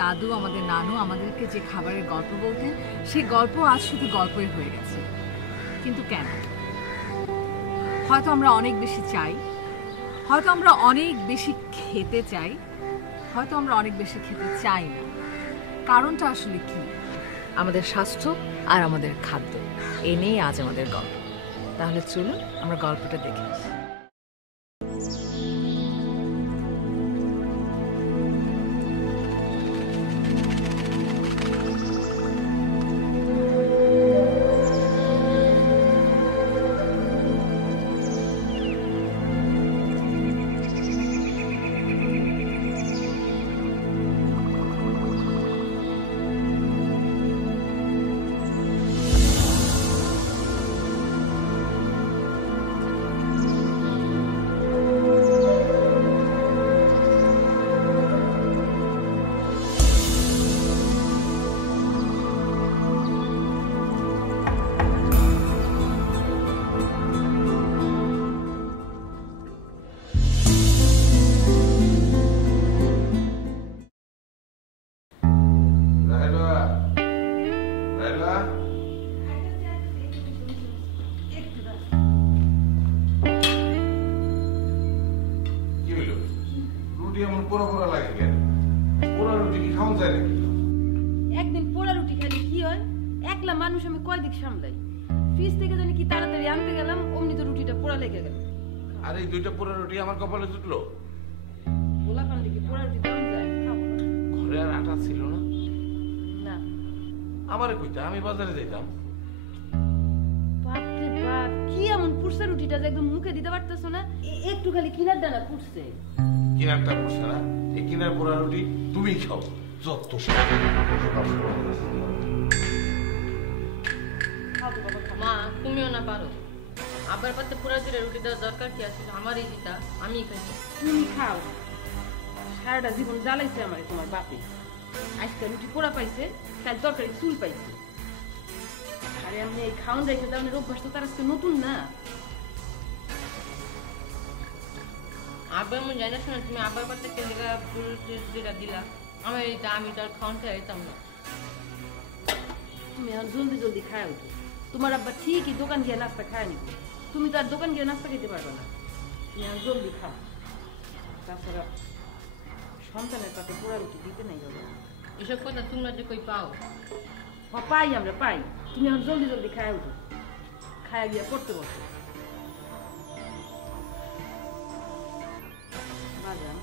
দাদু আমাদের নানু আমাদেরকে যে খাবারের গল্প বলতেন সেই গল্প আজ শুধু গল্পই হয়ে গেছে। কিন্তু কেন? হয়তো আমরা অনেক বেশি চাই, হয়তো আমরা অনেক বেশি খেতে চাই, হয়তো আমরা অনেক বেশি খেতে চাই না। কারণটা আসলে কি? আমাদের স্বাস্থ্য আর আমাদের খাদ্য, এ নিয়েই আজ আমাদের গল্প। তাহলে চলুন আমরা গল্পটা দেখে আসি। একদিন পোড়া রুটি খাইলে কি হয়? একলা মানুষ আমি কয় দিক সামলাই। ফ্রিজ থেকে জানি কি তাড়াতাড়ি আনতে গেলাম, অমনি তো রুটিটা পোড়া লেগে গেল। আর এই দুইটা পোড়া রুটি আমার কপালে জুটলো। পোলা পান্ডে কি পোড়া রুটি দেওয়া যায়? খাবো না। ঘরে আর আটা ছিল না? না। আমারে কইতা, আমি বাজারে যাইতাম। বাপরে বাপ, কি এমন পুরসা রুটিটা যে একদম মুখে দিতে পারতেছো না? একটু খালি কিনার ডানা পুরছে। কিনারটা পুরছে না? এই কিনার পোড়া রুটি তুমি খাও। যত মা, তুমিও না পারো। আবার পাতে পুরা জুড়ে রুটি দেওয়ার দরকার কি আছে? আমারই দিতা, আমি খাই। তুমি খাও। সারাটা জীবন জ্বালাইছে আমার তোমার বাপে। আজকে রুটি পোড়া পাইছে, কাল তরকারি চুল পাইছে। আরে আমি এই খাওয়ান রেখে দাও, অভ্যাস তো তার আজকে নতুন না। আবার মন জানা শোনা তুমি আবার পাতে কেলেগা যেটা দিলা আমার এটা, আমি তার খাওয়ানটা আইতাম না। তুমি এখন জলদি জলদি খায় উঠো। তোমার আব্বা ঠিকই দোকান গিয়ে নাস্তা খায় নিবে। তুমি তো আর দোকান গিয়ে নাস্তা খেতে পারবে না। তুমি এখন জলদি খাও। তাছাড়া সন্তানের পাতে পোড়া রুটি দিতে নাই বাবা। এসব কথা তোমরা যে কই পাও? পাই, আমরা পাই। তুমি এখন জলদি জলদি খায় উঠো। খায়া গিয়া পড়তে বসো। বাজান,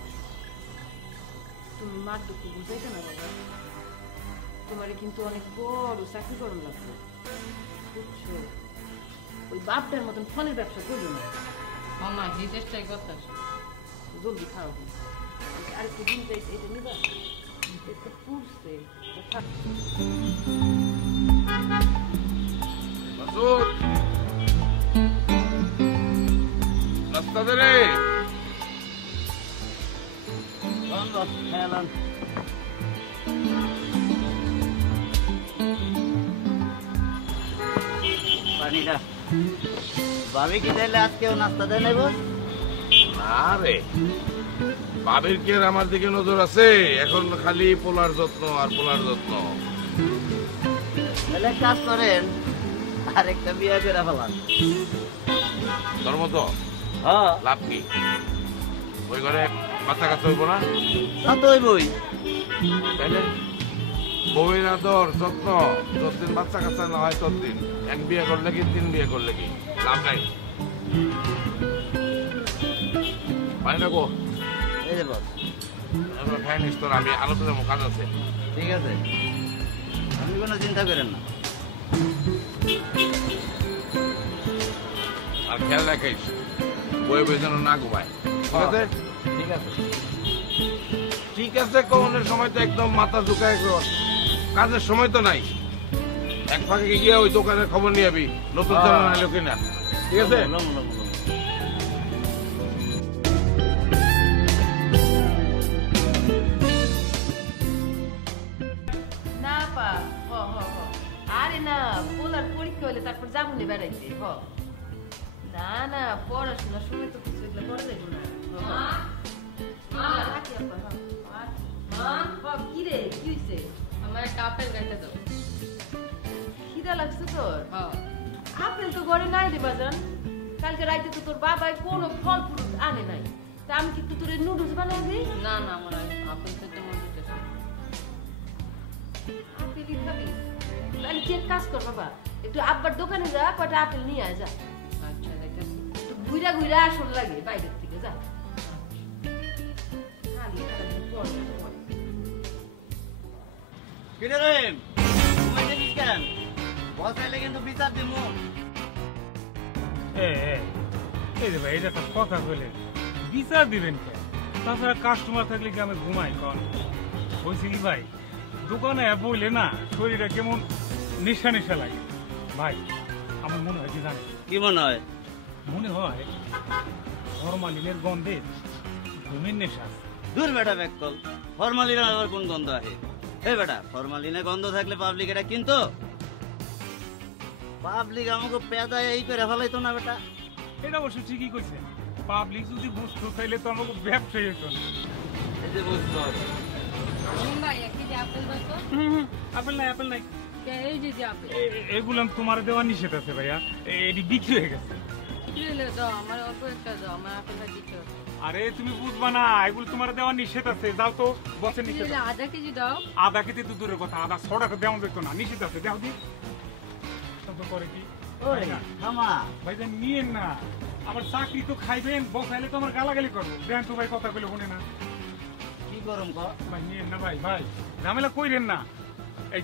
তুমি মার দুঃখ বুঝাইতে না বাবা। তোমারে কিন্তু অনেক বড় চাকরি করণ লাগবে, বুঝছো? ওই বাপটার মতন ফলের ব্যবসা করলো না। মামা যে চেষ্টাই করতাম। জলদি খাও। আর একটু দিন চাইছে, এটা নিবা? এটা পুড়ছে। নাস্তা দে রে। ভাবি কি তাইলে আজকেও নাস্তা দেয় নাই? বস না রে, বাবির কি আর আমার দিকে নজর আছে? এখন খালি পোলার যত্ন আর পোলার যত্ন। তাহলে কাজ করেন, আর একটা বিয়ে করে ফেলান। তোর মতো লাভ কি? ওই ঘরে বাচ্চা কাচ্চা হইব না? তা তো হইবই। তাইলে বউয়ের আদর যত্ন যতদিন বাচ্চা কাচ্চা না হয় ততদিন। এক বিয়ে করলে কি, তিন বিয়ে করলে কি, লাভ নাই। পানি রাখো। এই যে বস, খাই নিস তোর, আমি আলোচনা কাজ আছে। ঠিক আছে, আপনি কোনো চিন্তা করেন না। আর খেয়াল রাখিস বয়ে বয়ে যেন না ঘুমায়। ঠিক আছে? ঠিক আছে। ঠিক আছে, কখনের সময় তো একদম মাথা ঝুঁকায়, কাজের সময় তো নাই। এক ফাঁকে গিয়ে ওই দোকানের খবর নিয়ে আবি, নতুন চালান আইলো কিনা। ঠিক আছে? না পা, আরে না, পোলার পরীক্ষা হলে তারপর যাবো না বেড়াইতে। না না, পড়াশোনার সময় তো কিছু এগুলো করা যাবে না। কি রে, কি আপেল খাইতে দাও। খিদা লাগছে তোর? হ্যাঁ। আপেল তো ঘরে নাই রে বাজান। কালকে রাইতে তো তোর বাবাই কোনো ফল ফ্রুট আনে নাই। তা আমি কি একটু তোর নুডলস বানাই দিই? না না, আমার আপেল খেতে মন চাইতেছে। আপেলই খাবি? তাহলে তুই এক কাজ কর বাবা, একটু আব্বার দোকানে যা, কটা আপেল নিয়ে আয় যা। আচ্ছা যাইতেছি। একটু ঘুরা ঘুরা আসল লাগে বাইরের থেকে যা। কিরে রহিম, ঘুমাই থাকিস কেন? বস আইলে কিন্তু বিচার দিমু। এই যে ভাই, এটা একটা কথা বলে বিচার দিবেন কেন? তাছাড়া কাস্টমার থাকলে কি আমি ঘুমাই কন? বলছি কি ভাই, দোকানে বইলে না শরীরে কেমন নেশা নেশা লাগে। ভাই আমার মনে হয় কি জানেন? কি মনে হয়? মনে হয় ফরমালিনের গন্ধে ঘুমের নেশা আছে। দূর বেটা ব্যাককল, ফরমালিনের আবার কোন গন্ধ আছে? এই বেটা, ফরমালিনে গন্ধ থাকলে পাবলিক এটা কিনতো? পাবলিক আমাকে পেদায় এই করে ফেলাইতো না বেটা। এটা অবশ্য ঠিকই কইছে, পাবলিক যদি বুঝতো তাইলে তো আমাকে ব্যবসায়ী হতো না। এই যে বুঝতে হবে। ভাই একই যে আপেল দাও তো। আপেল নাই, আপেল নাই। এই যে আপেল। এগুলো তোমার দেওয়া নিষেধ আছে ভাইয়া, এটি বিক্রি হয়ে গেছে। কি হলো দাও, আমার অল্প একটা দাও, আমার আপেল খাইতে ইচ্ছে হচ্ছে। আরে তুমি বুঝবা না, এগুলো তোমার দেওয়া নিষেধ আছে। যাও তো, বসে নিষেধ আছে। আধা কেজি দাও। আধা কেজি তো দূরের কথা, আধা 100 টাকা দেওয়া যেত না, নিষেধ আছে। দেও দি করে কি ওই থামা, ভাই নিয়েন না, আমার চাকরি তো খাইবেন, বসাইলে তো আমার গালাগালি করবো। দেন তো ভাই, কথা কইলে শুনে না। কি করম ক? ভাই নিয়েন না ভাই, ভাই ঝামেলা কইরেন না। এই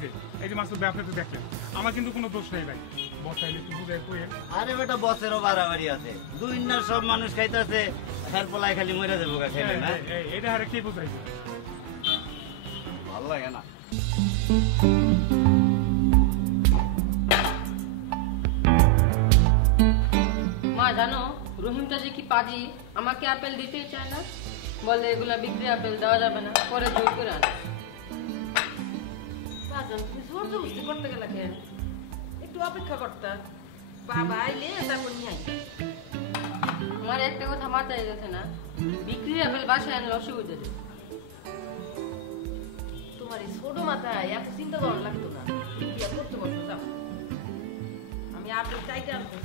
যে মাসুদ ভাই, আপনি তো দেখলেন আমার কিন্তু কোনো দোষ নেই ভাই, বসাইলে একটু বুঝাই কইেন। আরে বেটা, বসেরও বাড়াবাড়ি আছে। দুই না সব মানুষ খাইতেছে, হের পলাই খালি মরে যাবো গা খেলে না। এটা হারে কি বুঝাইছে? ভালো লাগে না। মা জানো, রহিমটা যে কি পাজি, আমাকে আপেল দিতেই চায় না। বলে এগুলা বিক্রি আপেল দেওয়া যাবে না, পরে জোর করে আনে। বাজান, তুমি জোর জবরদস্তি করতে গেলা কেন? একটু অপেক্ষা করতা, বাবা আইলে তারপর নিয়ে আইতা। আমার একটা কথা মাথায় গেছে না, বিক্রি আপেল বাসায় আনলে অসুবিধা নেই। তোমার এই ছোট মাথায় এত চিন্তা করার লাগতো না। তুমি বিয়া করতে পারতো, যাও। আমি আপেল চাইতে আনবো।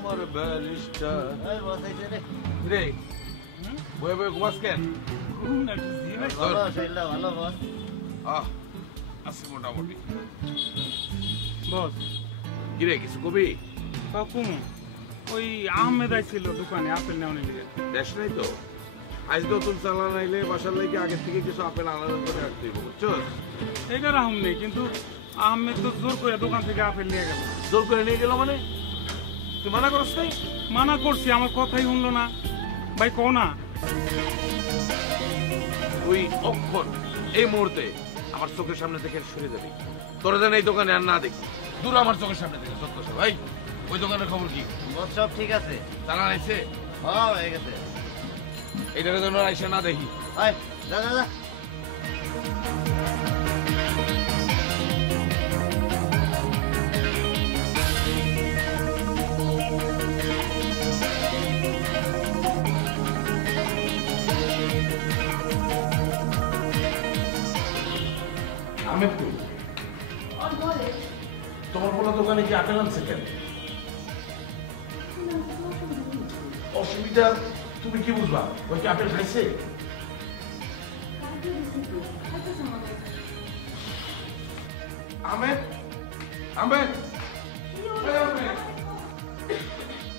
আমার ব্যারিস্টার ওই বস আইছে রে। রে বয়ে বয়ে ঘুমাস কেন? ভালো শরীরটা ভালো বস। আছে মোটামুটি। বস কিরে কিছু কবি? কাকুম, ওই আহমেদ আইছিল দোকানে আপেল নেওয়া নিয়ে। দেশ নাই তো, আজ নতুন চালান আইলে বাসার লাগে আগের থেকে কিছু আপেল আলাদা করে রাখতে হইব, বুঝছো? এটা রাহুম নেই, কিন্তু আহমেদ তো জোর করে দোকান থেকে আপেল নিয়ে গেল। জোর করে নিয়ে গেল মানে? তুই মানা করস নাই? মানা করছি, আমার কথাই শুনলো না। ভাই কও না। ওই অক্ষর এই মুহূর্তে আমার চোখের সামনে থেকে সরে যাবি। তোরা যেন এই দোকানে আর না দেখি, দূর আমার চোখের সামনে থেকে। সত্য ভাই, ওই দোকানের খবর কি? বস সব ঠিক আছে? চালান আইছে? হ্যাঁ হয়ে গেছে। এইটাকে যেন আইসে না দেখি। আয় যা যা যা। আহমেদ কই? তোমার কোনো দোকানে কি আপেল আনছে কেন? অসুবিধা তুমি কি বুঝবা? ওই কি আপেল খাইছে? আহমেদ, আহমেদ,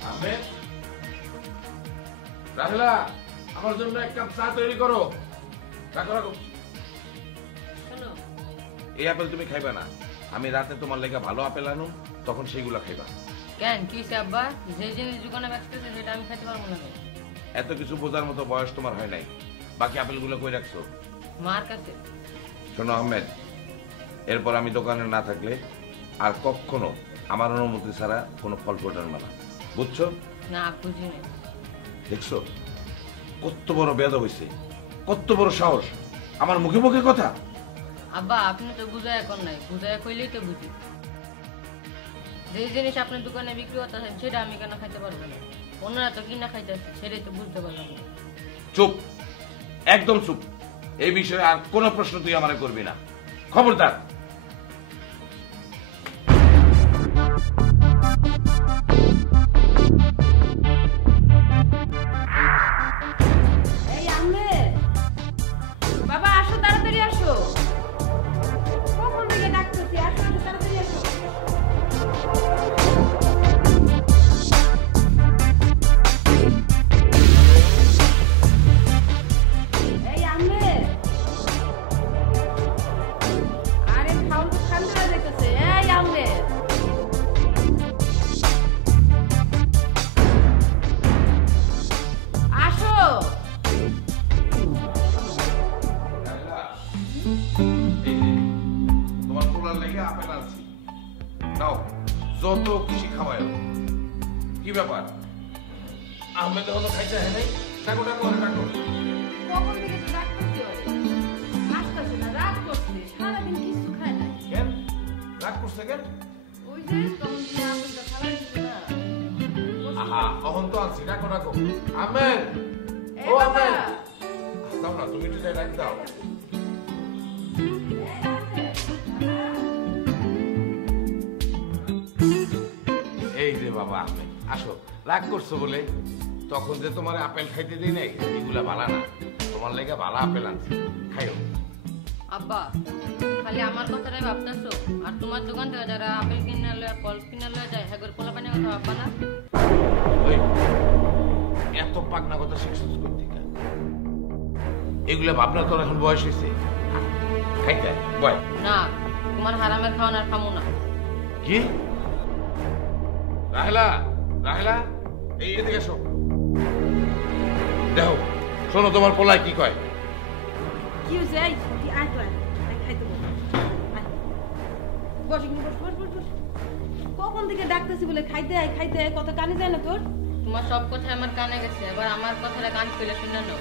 আহমেদ, রাহেলা, আমার জন্য এক কাপ চা তৈরি করো। রাখো রাখো। শোনো, এই আপেল তুমি খাইবা না। আমি রাতে তোমার লেগে ভালো আপেল আনো, তখন সেইগুলা খাইবা। কেন কি আব্বা, যে জিনিস দোকানে বেচতেছে সেটা আমি খেতে পারবো না কেন? এত কিছু বোঝার মতো বয়স তোমার হয় নাই। বাকি আপেলগুলো কই রাখছো? মার কাছে। শোনো আহমেদ, এরপর আমি দোকানে না থাকলে আর কখনো আমার অনুমতি ছাড়া কোনো ফল ফ্রুট আনবা না, বুঝছো? না বুঝি নাই। দেখছো কত বড় বেয়াদব হইছে, কত বড় সাহস, আমার মুখে মুখে কথা। আব্বা আপনি তো বুঝায় এখন নাই, বুঝায় কইলেই তো বুঝি। যে জিনিস আপনার দোকানে বিক্রি হতে সেটা আমি কেন খাইতে পারবো না? অন্যরা তো কিনা খাইতে সেটাই তো বুঝতে পারলাম না। চুপ, একদম চুপ। এই বিষয়ে আর কোনো প্রশ্ন তুই আমারে করবি না, খবরদার। এই আহমেদ, বাবা আসো, তাড়াতাড়ি আসো। কখন থেকে ডাকতেছি, আসো আসো, তাড়াতাড়ি আসো। এই আহমেদ, আরে খাওন তো ঠান্ডা হয়ে যাইতেছে। এই আহমেদ, আসো। এই যে, তোমার পোলার লেগে আপেল আনছি, নাও যত খুশি খাওয়ায়। কি ব্যাপার, আহমেদ হলো খাইতে হ্যাঁ নাই? ডাকো ডাকো ডাকো। কখন থেকে তো ডাকতেছি ওরে, আসতেছে না, রাত করছে, সারাদিন কিছু খায় নাই। কেন রাগ করছে কেন? ওই যে তখন তুমি আপেলটা খাওয়াই দিলে না। আহা, অহন তো আনছি, ডাকো ডাকো। আহমেদ, এই ও বাবা, আহমেদ, দাও না, তুমি একটু ডাক দাও। এই যে বাবা আহমেদ, আসো। রাগ করছো বলে তখন যে তোমার আপেল খাইতে দিই নাই, এগুলা ভালা না, তোমার লেগে ভালা আপেল আনছি, খাইও। আব্বা, খালি আমার কথাটাই ভাবতেছো, আর তোমার দোকান থেকে যারা আপেল কিনে লয় ফল কিনে লয় যায় হ্যাগর পোলা পানির কথা ভাববা না? ওই, এত পাগনা কথা শিখছিস করতে কেন? এগুলা ভাবনা তোর এখন বয়স হয়েছে, খাইতে আয়, বয়। না, তোমার হারামের খাওয়ান আর খামু না। কি? রাহেলা, রাহেলা, এই এদিকে এসো। দেখো, শোনো তোমার পোলায় কি কয়। কি হয়েছে? এই, তুই আয় তো আয়, আয় খাইতে বস। আয়। বস এখানে, বস বস বস বস। কখন থেকে ডাকতেছি বলে খাইতে আয় খাইতে আয়, কথা কানে যায় না তোর? তোমার সব কথা আমার কানে গেছে, এবার আমার কথাটা কান খুলে শুনে নাও।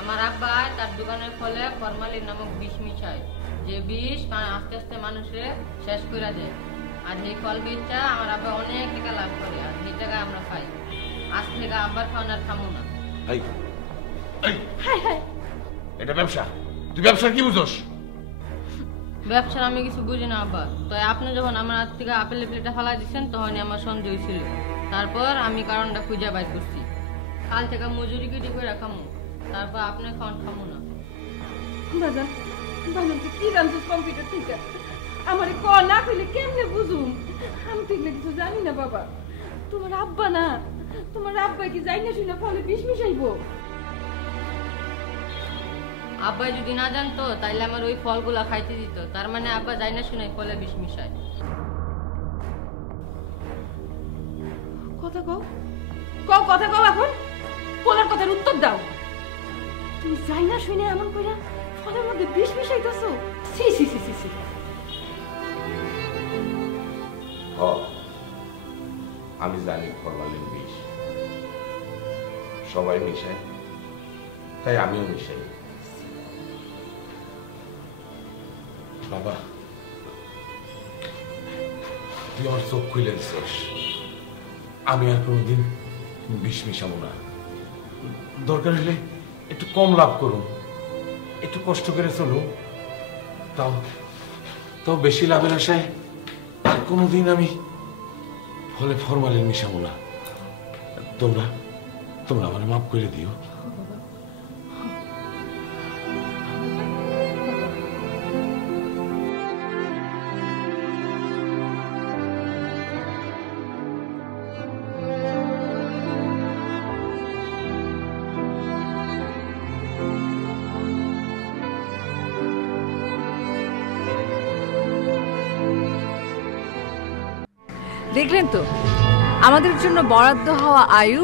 আমার আব্বা তার দোকানের ফলে ফরমালিন নামক বিষ মিশায়, যে বিষ আস্তে আস্তে মানুষের শেষ করে দেয়। আর এই ফল বীজটা আমার আব্বা অনেক টাকা লাভ করে, আর এই টাকা আমরা খাই। আজ থেকে আব্বার খাওয়ান আর খামো না। এই, এই, হায় হায়, এটা ব্যবসা, তুই ব্যবসা কি বুঝোস? ব্যবসার আমি কিছু বুঝি না আব্বা। তো আপনি যখন আমার হাত থেকে আপেলের প্লেটটা ফালাই দিচ্ছেন তখনই আমার সন্দেহ ছিল। তারপর আমি কারণটা খুঁজে বাইর করছি। কাল থেকে মজুরি কিটি করে খামো, তারপর আপনি খাওয়ান খামো না। বাজান, বাজান তুই কি জানছিস কম্পিউটার থেকে? আমারে ক না কইলে কেমনে বুঝুম? আমি তো এগুলো কিছু জানি না বাবা। তোমার আব্বা না, তোমার আব্বা কি যাই না শুনে ফলে বিষ মিশাইবো? আব্বা যদি না জানতো তাইলে আমার ওই ফলগুলা খাইতে দিত। তার মানে আব্বা যাই না শুনে ফলে বিষ মিশায়। কথা কও, কও কথা কও, এখন পোলার কথার উত্তর দাও। তুমি যাই না শুনে এমন কইরা ফলের মধ্যে বিষ মিশাইতেছো? সি সি সি সি সি। হ, আমি জানি ফরমালিন বিষ, সবাই মিশায়, তাই আমিও মিশাই। বাবা, তুই আমার চোখ খুলে দিছিস, আমি আর কোনোদিন বিষ মিশাবো না। দরকার হলে একটু কম লাভ করুন, একটু কষ্ট করে চলুন, তাও তাও বেশি লাভের আশায় আর কোনোদিন আমি ফলে ফরমালিন মিশাবো না। তোমরা তোমরা আমার মাফ করে দিও। দেখলেন তো আমাদের জন্য বরাদ্দ হওয়া আয়ু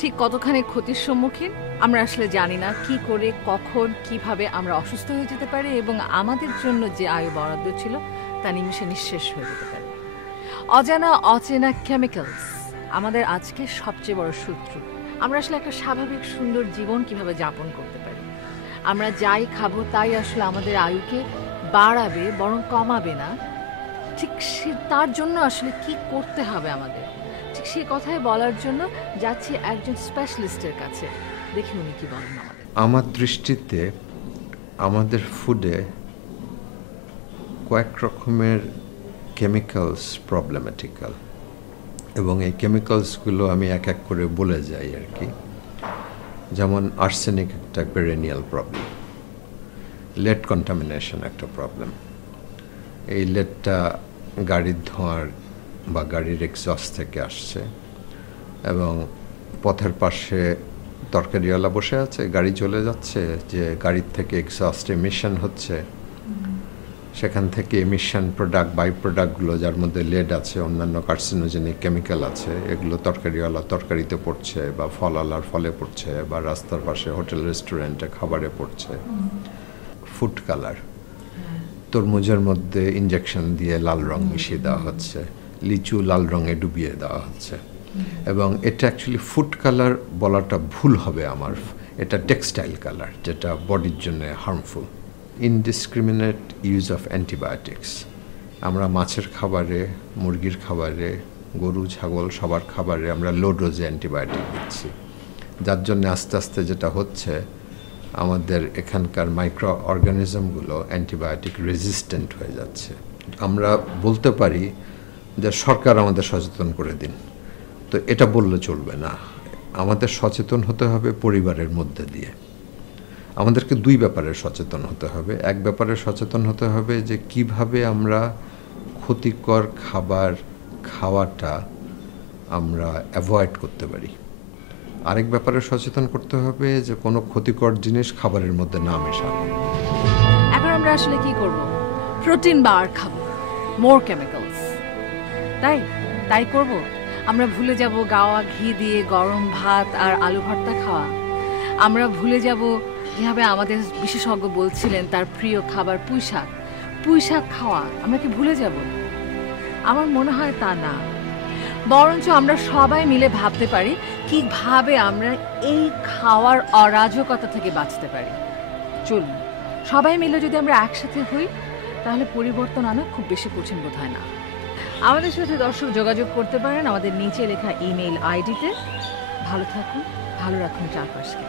ঠিক কতখানি ক্ষতির সম্মুখীন। আমরা আসলে জানি না কি করে কখন কিভাবে আমরা অসুস্থ হয়ে যেতে পারি, এবং আমাদের জন্য যে আয়ু বরাদ্দ ছিল তা নিমিষে নিঃশেষ হয়ে যেতে পারে। অজানা অচেনা কেমিক্যালস আমাদের আজকে সবচেয়ে বড় শত্রু। আমরা আসলে একটা স্বাভাবিক সুন্দর জীবন কিভাবে যাপন করতে পারি? আমরা যাই খাবো তাই আসলে আমাদের আয়ুকে বাড়াবে, বরং কমাবে না। ঠিক সে তার জন্য আসলে কি করতে হবে আমাদের, ঠিক সেই কথাই বলার জন্য যাচ্ছি একজন স্পেশালিস্টের কাছে, দেখি উনি কি বলেন আমাদের। আমার দৃষ্টিতে আমাদের ফুডে কয়েক রকমের কেমিক্যালস প্রবলেমেটিক্যাল, এবং এই কেমিক্যালসগুলো আমি এক এক করে বলে যাই আর কি। যেমন আর্সেনিক একটা পেরেনিয়াল প্রবলেম, লেড কন্টামিনেশন একটা প্রবলেম। এই লেডটা গাড়ির ধোঁয়ার বা গাড়ির এক্সস্ট থেকে আসছে, এবং পথের পাশে তরকারিওয়ালা বসে আছে, গাড়ি চলে যাচ্ছে, যে গাড়ির থেকে এক্সস্ট এমিশন হচ্ছে, সেখান থেকে এমিশন প্রোডাক্ট বাই প্রোডাক্টগুলো যার মধ্যে লেড আছে, অন্যান্য কার্সিনোজেনিক কেমিক্যাল আছে, এগুলো তরকারিওয়ালা তরকারিতে পড়ছে, বা ফলওয়ালার ফলে পড়ছে, বা রাস্তার পাশে হোটেল রেস্টুরেন্টে খাবারে পড়ছে। ফুড কালার, তরমুজের মধ্যে ইঞ্জেকশন দিয়ে লাল রং মিশিয়ে দেওয়া হচ্ছে, লিচু লাল রঙে ডুবিয়ে দেওয়া হচ্ছে, এবং এটা অ্যাকচুয়ালি ফুড কালার বলাটা ভুল হবে আমার, এটা টেক্সটাইল কালার, যেটা বডির জন্য harmful. Indiscriminate use of antibiotics, আমরা মাছের খাবারে, মুরগির খাবারে, গরু ছাগল সবার খাবারে আমরা লো ডোজে অ্যান্টিবায়োটিক দিচ্ছি, যার জন্য আস্তে আস্তে যেটা হচ্ছে আমাদের এখানকার মাইক্রো অর্গানিজমগুলো অ্যান্টিবায়োটিক রেজিস্ট্যান্ট হয়ে যাচ্ছে। আমরা বলতে পারি যে সরকার আমাদের সচেতন করে দিন, তো এটা বললে চলবে না, আমাদের সচেতন হতে হবে পরিবারের মধ্যে দিয়ে। আমাদেরকে দুই ব্যাপারে সচেতন হতে হবে। এক ব্যাপারে সচেতন হতে হবে যে কিভাবে আমরা ক্ষতিকর খাবার খাওয়াটা আমরা অ্যাভয়েড করতে পারি। আরেক ব্যাপারে সচেতন করতে হবে যে কোনো ক্ষতিকর জিনিস খাবারের মধ্যে না মেশানো। এখন আমরা আসলে কি করব? প্রোটিন বার খাবো, মোর কেমিক্যালস, তাই করব। আমরা ভুলে যাব গাওয়া ঘি দিয়ে গরম ভাত আর আলু ভর্তা খাওয়া। আমরা ভুলে যাব যেভাবে আমাদের বিশেষজ্ঞ বলছিলেন তার প্রিয় খাবার পুঁই শাক খাওয়া। আমরা কি ভুলে যাব? আমার মনে হয় তা না, বরঞ্চ আমরা সবাই মিলে ভাবতে পারি কিভাবে আমরা এই খাওয়ার অরাজকতা থেকে বাঁচতে পারি। চলুন সবাই মিলে যদি আমরা একসাথে হই, তাহলে পরিবর্তন আনা খুব বেশি কঠিন বোধ হয় না। আমাদের সাথে দর্শক যোগাযোগ করতে পারেন আমাদের নিচে লেখা ইমেইল আইডিতে। ভালো থাকুন, ভালো রাখুন চারপাশকে।